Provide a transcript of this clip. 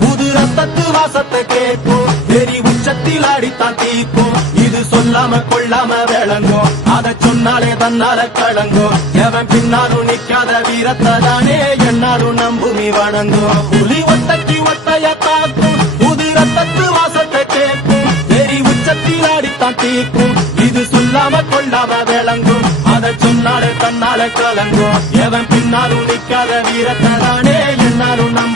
புது ரத்தத்து வாசத்தை கேட்கும் வெறி உச்சத்தில் அடித்தான் தீக்கும் இது சொல்லாம கொள்ளாம விளங்கும் அதை சொன்னாலே தன்னால கலங்கும் எவன் பின்னாலும் நிக்காத வீரத்தை தானே என்னாலும் நம்புமி வணங்கும் புலி ஒத்தைக்கு ஒத்தைய தாக்கும் புது ரத்தத்து வாசத்தை கேட்கும் வெறி உச்சத்தில் அடித்தான் தீக்கும் இது சொல்லாம கொள்ளாம விளங்கும் அதை சொன்னாலே தன்னால கலங்கும் எவன் பின்னாலும் நிக்காத வீரத்தை தானே என்னாலும் நம்ப